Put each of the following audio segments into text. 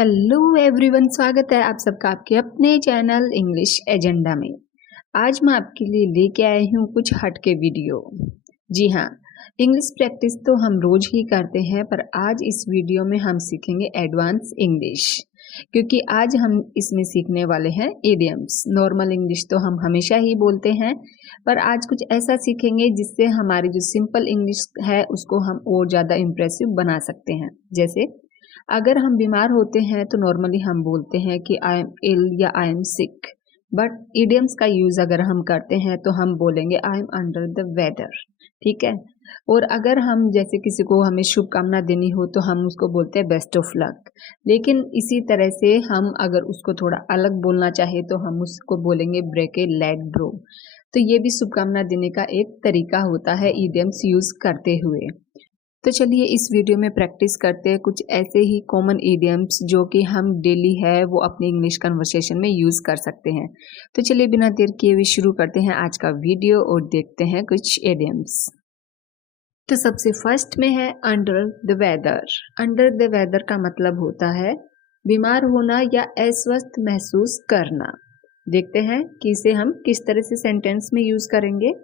Hello everyone, स्वागत है आप सबका आपके अपने चैनल इंग्लिश एजेंडा में। आज मैं आपके लिए लेके आई हूँ कुछ हटके वीडियो। जी हाँ, इंग्लिश प्रैक्टिस तो हम रोज ही करते हैं, पर आज इस वीडियो में हम सीखेंगे एडवांस इंग्लिश, क्योंकि आज हम इसमें सीखने वाले हैं इडियम्स। नॉर्मल इंग्लिश तो हम हमेशा ही बोलते हैं, पर आज कुछ ऐसा सीखेंगे जिससे हमारी जो सिंपल इंग्लिश है उसको हम और ज़्यादा इम्प्रेसिव बना सकते हैं। जैसे अगर हम बीमार होते हैं तो नॉर्मली हम बोलते हैं कि आई एम इल या I am sick, but idioms का यूज अगर हम करते हैं तो हम बोलेंगे I am under the weather. ठीक है। और अगर हम जैसे किसी को हमें शुभकामना देनी हो तो हम उसको बोलते हैं बेस्ट ऑफ लक। लेकिन इसी तरह से हम अगर उसको थोड़ा अलग बोलना चाहे तो हम उसको बोलेंगे ब्रेक ए लेग ब्रो। तो ये भी शुभकामना देने का एक तरीका होता है इडियम्स यूज करते हुए। तो चलिए इस वीडियो में प्रैक्टिस करते हैं कुछ ऐसे ही कॉमन इडियम्स जो कि हम डेली है वो अपने इंग्लिश कन्वर्सेशन में यूज़ कर सकते हैं। तो चलिए बिना देर किए हुए शुरू करते हैं आज का वीडियो और देखते हैं कुछ इडियम्स। तो सबसे फर्स्ट में है under the weather. Under the weather का मतलब होता है बीमार होना या अस्वस्थ महसूस करना। देखते हैं कि इसे हम किस तरह से सेंटेंस में यूज़ करेंगे।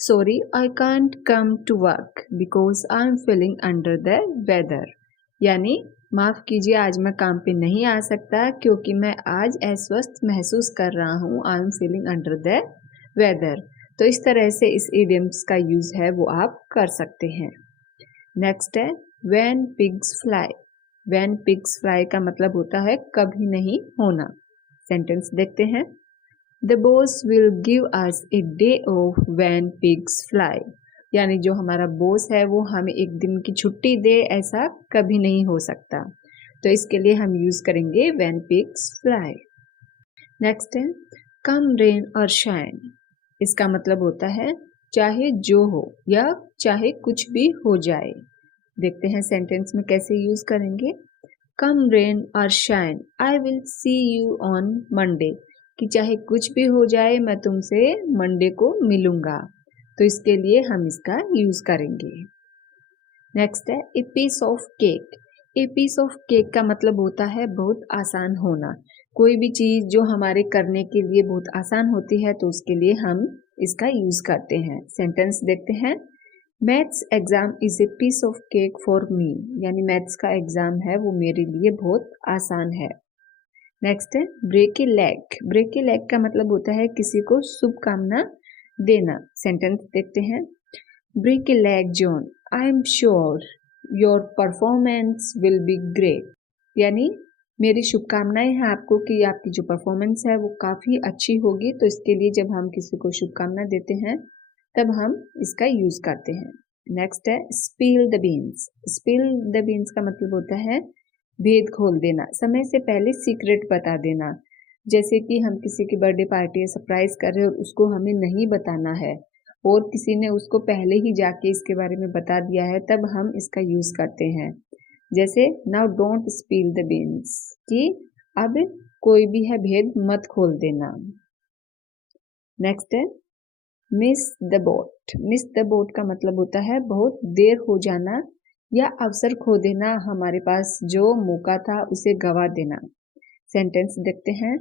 Sorry, I can't come to work because I'm feeling under the weather। यानी माफ़ कीजिए, आज मैं काम पे नहीं आ सकता क्योंकि मैं आज अस्वस्थ महसूस कर रहा हूँ। I am feeling under the weather. तो इस तरह से इस इडियम्स का यूज़ है वो आप कर सकते हैं। नेक्स्ट है when pigs fly। when pigs fly का मतलब होता है कभी नहीं होना। सेंटेंस देखते हैं। The boss will give us a day off when pigs fly। यानी जो हमारा बॉस है वो हमें एक दिन की छुट्टी दे, ऐसा कभी नहीं हो सकता। तो इसके लिए हम यूज करेंगे when pigs fly। नेक्स्ट है come rain or shine। इसका मतलब होता है चाहे जो हो या चाहे कुछ भी हो जाए। देखते हैं सेंटेंस में कैसे यूज करेंगे। come rain or shine, I will see you on Monday। कि चाहे कुछ भी हो जाए मैं तुमसे मंडे को मिलूंगा। तो इसके लिए हम इसका यूज करेंगे। नेक्स्ट है a piece of cake. A piece of cake का मतलब होता है बहुत आसान होना। कोई भी चीज जो हमारे करने के लिए बहुत आसान होती है तो उसके लिए हम इसका यूज करते हैं। सेंटेंस देखते हैं। Maths exam is a piece of cake for me. यानी मैथ्स का एग्जाम है वो मेरे लिए बहुत आसान है। नेक्स्ट है break a leg. Break a leg का मतलब होता है किसी को शुभकामना देना। सेंटेंस देखते हैं। Break a leg John, I am sure your performance will be great. यानी मेरी शुभकामनाएं हैं आपको कि आपकी जो परफॉर्मेंस है वो काफ़ी अच्छी होगी। तो इसके लिए जब हम किसी को शुभकामना देते हैं तब हम इसका यूज़ करते हैं। नेक्स्ट है spill the beans. Spill the beans का मतलब होता है भेद खोल देना, समय से पहले सीक्रेट बता देना। जैसे कि हम किसी की बर्थडे पार्टी या सरप्राइज कर रहे हैं और उसको हमें नहीं बताना है और किसी ने उसको पहले ही जाके इसके बारे में बता दिया है, तब हम इसका यूज करते हैं। जैसे now don't spill the beans, कि अब कोई भी है भेद मत खोल देना। नेक्स्ट है miss the boat. Miss the boat का मतलब होता है बहुत देर हो जाना या अवसर खो देना, हमारे पास जो मौका था उसे गवा देना। सेंटेंस देखते हैं।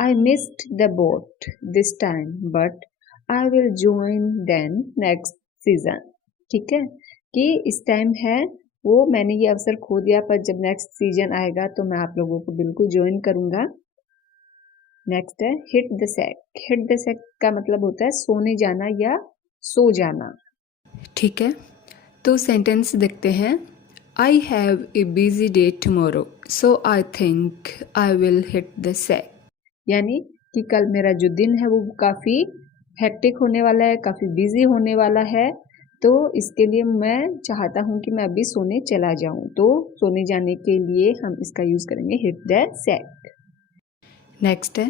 I missed the boat this time but I will join then next season. ठीक है, कि इस टाइम है वो मैंने ये अवसर खो दिया, पर जब नेक्स्ट सीजन आएगा तो मैं आप लोगों को बिल्कुल ज्वाइन करूंगा। नेक्स्ट है hit the sack. Hit the sack का मतलब होता है सोने जाना या सो जाना। ठीक है, तो सेंटेंस देखते हैं। I have a busy day tomorrow so I think I will hit the sack. यानी कि कल मेरा जो दिन है वो काफ़ी हेक्टिक होने वाला है, काफ़ी बिजी होने वाला है, तो इसके लिए मैं चाहता हूँ कि मैं अभी सोने चला जाऊँ। तो सोने जाने के लिए हम इसका यूज़ करेंगे हिट द सैक। नेक्स्ट है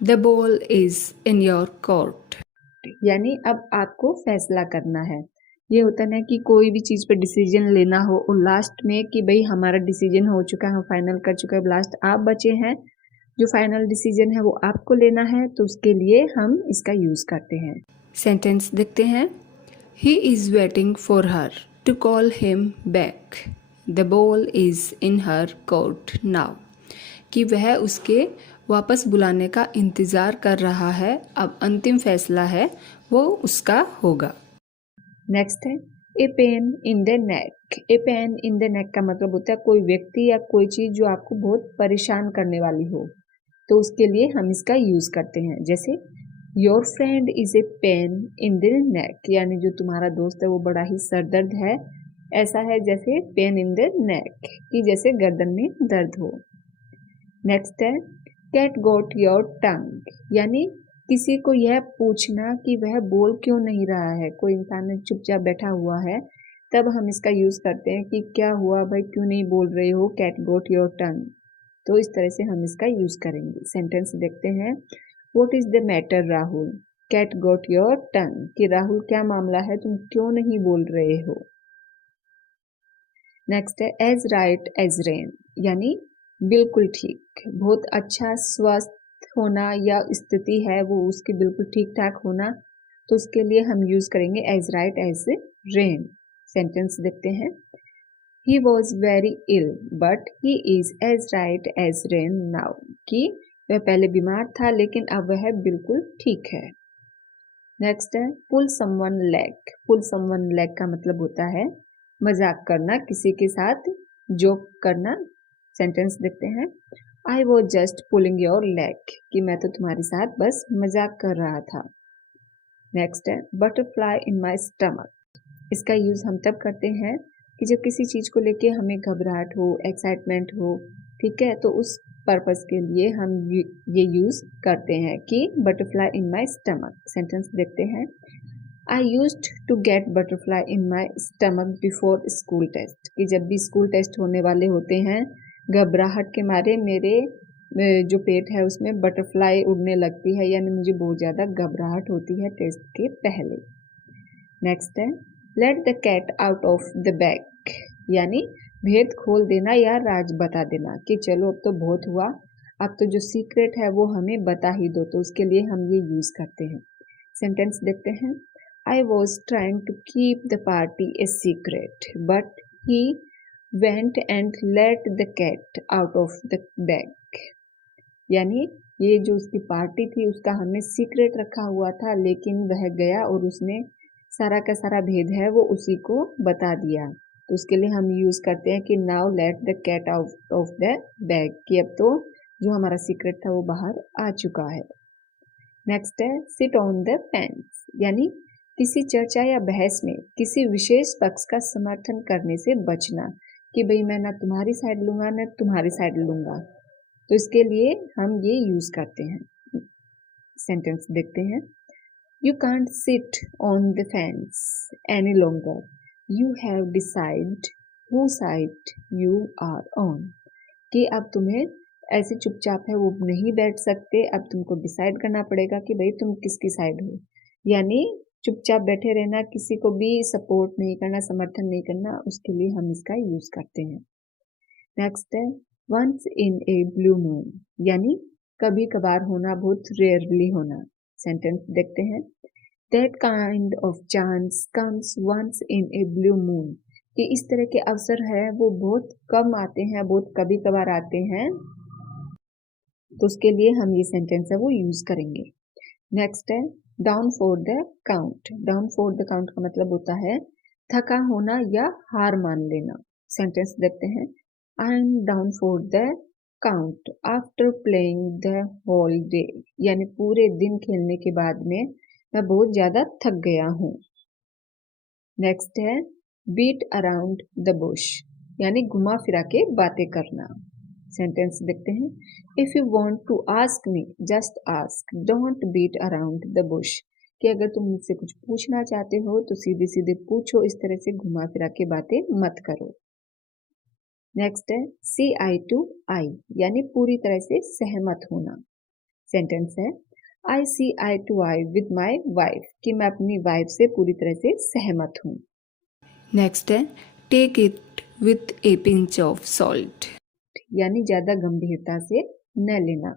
the ball is in your court. यानी अब आपको फैसला करना है। ये होता है ना कि कोई भी चीज़ पे डिसीजन लेना हो और लास्ट में कि भाई हमारा डिसीजन हो चुका है, हम फाइनल कर चुके हैं, लास्ट आप बचे हैं, जो फाइनल डिसीजन है वो आपको लेना है, तो उसके लिए हम इसका यूज़ करते हैं। सेंटेंस देखते हैं। He is waiting for her to call him back. The ball is in her court now. कि वह उसके वापस बुलाने का इंतज़ार कर रहा है। अब अंतिम फैसला है वो उसका होगा। नेक्स्ट है a pain in the neck. A pain in the neck का मतलब होता है कोई व्यक्ति या कोई चीज़ जो आपको बहुत परेशान करने वाली हो, तो उसके लिए हम इसका यूज़ करते हैं। जैसे your friend is a pain in the नेक, यानी जो तुम्हारा दोस्त है वो बड़ा ही सरदर्द है। ऐसा है जैसे पेन इन द नेक कि जैसे गर्दन में दर्द हो। नेक्स्ट है कैट गोट योर टंग, यानी किसी को यह पूछना कि वह बोल क्यों नहीं रहा है। कोई इंसान चुपचाप बैठा हुआ है, तब हम इसका यूज़ करते हैं कि क्या हुआ भाई, क्यों नहीं बोल रहे हो, कैट गोट योर टंग। तो इस तरह से हम इसका यूज़ करेंगे। सेंटेंस देखते हैं। What is the matter Rahul, cat got your tongue, कि राहुल क्या मामला है, तुम क्यों नहीं बोल रहे हो। नेक्स्ट है एज राइट एज रेन, यानी बिल्कुल ठीक, बहुत अच्छा स्वस्थ होना या स्थिति है वो उसकी बिल्कुल ठीक ठाक होना, तो उसके लिए हम यूज़ करेंगे as right as rain. Sentence देखते हैं। He was very ill but he is as right as rain now, कि वह पहले बीमार था लेकिन अब वह बिल्कुल ठीक है। नेक्स्ट है पुल समवन लेग। पुल समवन लेग का मतलब होता है मजाक करना, किसी के साथ जोक करना। सेंटेंस देखते हैं। I was just pulling your leg, कि मैं तो तुम्हारे साथ बस मजाक कर रहा था। नेक्स्ट है बटरफ्लाई इन माई स्टमक। इसका यूज़ हम तब करते हैं कि जब किसी चीज़ को लेके हमें घबराहट हो, एक्साइटमेंट हो, ठीक है, तो उस पर्पस के लिए हम ये यूज़ करते हैं कि butterfly in my stomach. Sentence देखते हैं। I used to get butterfly in my stomach before school test, कि जब भी स्कूल टेस्ट होने वाले होते हैं, घबराहट के मारे मेरे जो पेट है उसमें बटरफ्लाई उड़ने लगती है, यानी मुझे बहुत ज़्यादा घबराहट होती है टेस्ट के पहले। नेक्स्ट है let the cat out of the bag, यानी भेद खोल देना या राज बता देना, कि चलो अब तो बहुत हुआ, अब तो जो सीक्रेट है वो हमें बता ही दो, तो उसके लिए हम ये यूज़ करते हैं। सेंटेंस देखते हैं। I was trying to keep the party a secret but he went and let the cat out of the bag, यानी ये जो उसकी पार्टी थी उसका हमने सीक्रेट रखा हुआ था, लेकिन वह गया और उसने सारा का सारा भेद है वो उसी को बता दिया, तो उसके लिए हम यूज़ करते हैं कि now let the cat out of the bag, कि अब तो जो हमारा सीक्रेट था वो बाहर आ चुका है। नेक्स्ट है सिट ऑन द फेंस, यानी किसी चर्चा या बहस में किसी विशेष पक्ष का समर्थन करने से बचना, कि भाई मैं ना तुम्हारी साइड लूंगा ना तुम्हारी साइड लूंगा, तो इसके लिए हम ये यूज़ करते हैं। सेंटेंस देखते हैं। You can't sit on the fence any longer, you have decide who side you are on, कि अब तुम्हें ऐसे चुपचाप है वो नहीं बैठ सकते, अब तुमको डिसाइड करना पड़ेगा कि भाई तुम किसकी साइड हो, यानी चुपचाप बैठे रहना, किसी को भी सपोर्ट नहीं करना, समर्थन नहीं करना, उसके लिए हम इसका यूज़ करते हैं। नेक्स्ट है once in a blue moon, यानी कभी कभार होना, बहुत रेयरली होना। सेंटेंस देखते हैं। That kind of chance comes once in a blue moon, कि इस तरह के अवसर है वो बहुत कम आते हैं, बहुत कभी कभार आते हैं, तो उसके लिए हम ये सेंटेंस है वो यूज करेंगे। नेक्स्ट है down for the count. Down for the count का मतलब होता है थका होना या हार मान लेना। सेंटेंस देखते हैं। I am down for the count after playing the whole day, यानी पूरे दिन खेलने के बाद में मैं बहुत ज्यादा थक गया हूँ। नेक्स्ट है बीट अराउंड द बुश, यानी घुमा फिरा के बातें करना। सेंटेंस देखते हैं। If you want to ask me just ask, don't beat around the bush, कि अगर तुम मुझसे कुछ पूछना चाहते हो तो सीधे सीधे पूछो, इस तरह से घुमा फिरा के बातें मत करो। नेक्स्ट है सी आई टू आई, यानी पूरी तरह से सहमत होना। सेंटेंस है I see eye to eye with my wife, कि मैं अपनी वाइफ से पूरी तरह से सहमत हूँ। नेक्स्ट है take it with a pinch of salt, यानी ज्यादा गंभीरता से न लेना।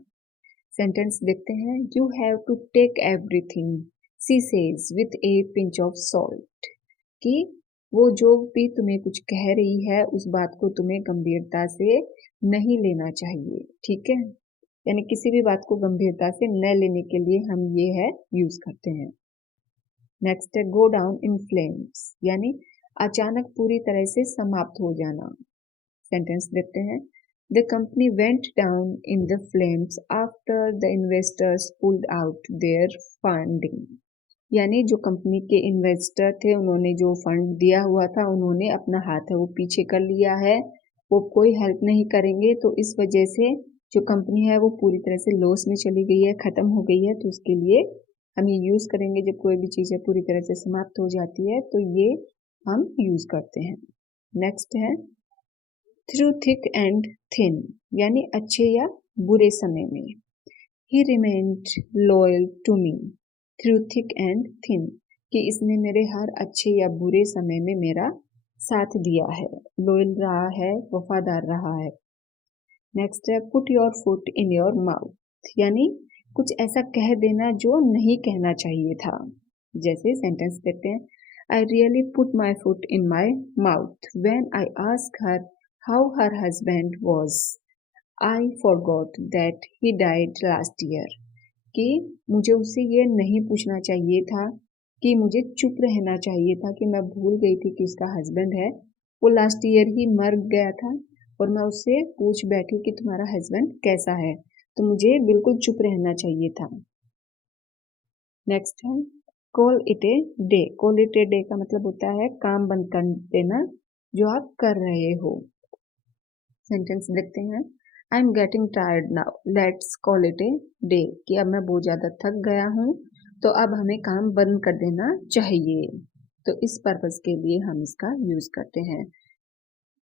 सेंटेंस देखते हैं। You have to take everything she says with a pinch of salt, कि वो जो भी तुम्हें कुछ कह रही है उस बात को तुम्हें गंभीरता से नहीं लेना चाहिए, ठीक है। यानी किसी भी बात को गंभीरता से न लेने के लिए हम ये है यूज करते हैं। नेक्स्ट है गो डाउन इन फ्लेम्स, यानी अचानक पूरी तरह से समाप्त हो जाना। सेंटेंस देखते हैं। The company went down in the flames after the investors pulled out their funding, यानी जो कंपनी के इन्वेस्टर थे उन्होंने जो फंड दिया हुआ था उन्होंने अपना हाथ है वो पीछे कर लिया है, वो कोई हेल्प नहीं करेंगे, तो इस वजह से जो कंपनी है वो पूरी तरह से लॉस में चली गई है, खत्म हो गई है। तो उसके लिए हम ये यूज करेंगे जब कोई भी चीज़ है पूरी तरह से समाप्त हो जाती है, तो ये हम यूज करते हैं। नेक्स्ट है थ्रू थिक एंड थिन, यानी अच्छे या बुरे समय में। He remained loyal to me through thick and thin, कि इसने मेरे हर अच्छे या बुरे समय में मेरा साथ दिया है, लॉयल रहा है, वफादार रहा है। नेक्स्ट है put your foot in your mouth, यानी कुछ ऐसा कह देना जो नहीं कहना चाहिए था। जैसे सेंटेंस देखते हैं। I really put my foot in my mouth when I ask her how her husband was, I forgot that he died last year, कि मुझे उससे ये नहीं पूछना चाहिए था, कि मुझे चुप रहना चाहिए था, कि मैं भूल गई थी कि उसका हस्बैंड है वो लास्ट ईयर ही मर गया था, और मैं उससे पूछ बैठी कि तुम्हारा हस्बैंड कैसा है, तो मुझे बिल्कुल चुप रहना चाहिए था। नेक्स्ट है call it a day. Call it a day का मतलब होता है काम बंद कर देना जो आप कर रहे हो। सेंटेंस देखते हैं। I am getting tired now let's call it a day, कि अब मैं बहुत ज़्यादा थक गया हूँ तो अब हमें काम बंद कर देना चाहिए। तो इस पर्पज़ के लिए हम इसका यूज़ करते हैं।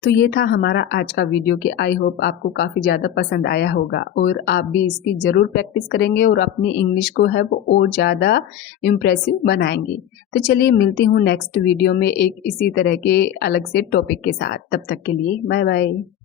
तो ये था हमारा आज का वीडियो कि आई होप आपको काफ़ी ज़्यादा पसंद आया होगा और आप भी इसकी ज़रूर प्रैक्टिस करेंगे और अपनी इंग्लिश को है वो और ज़्यादा इम्प्रेसिव बनाएंगे। तो चलिए मिलती हूँ नेक्स्ट वीडियो में एक इसी तरह के अलग से टॉपिक के साथ। तब तक के लिए बाय बाय।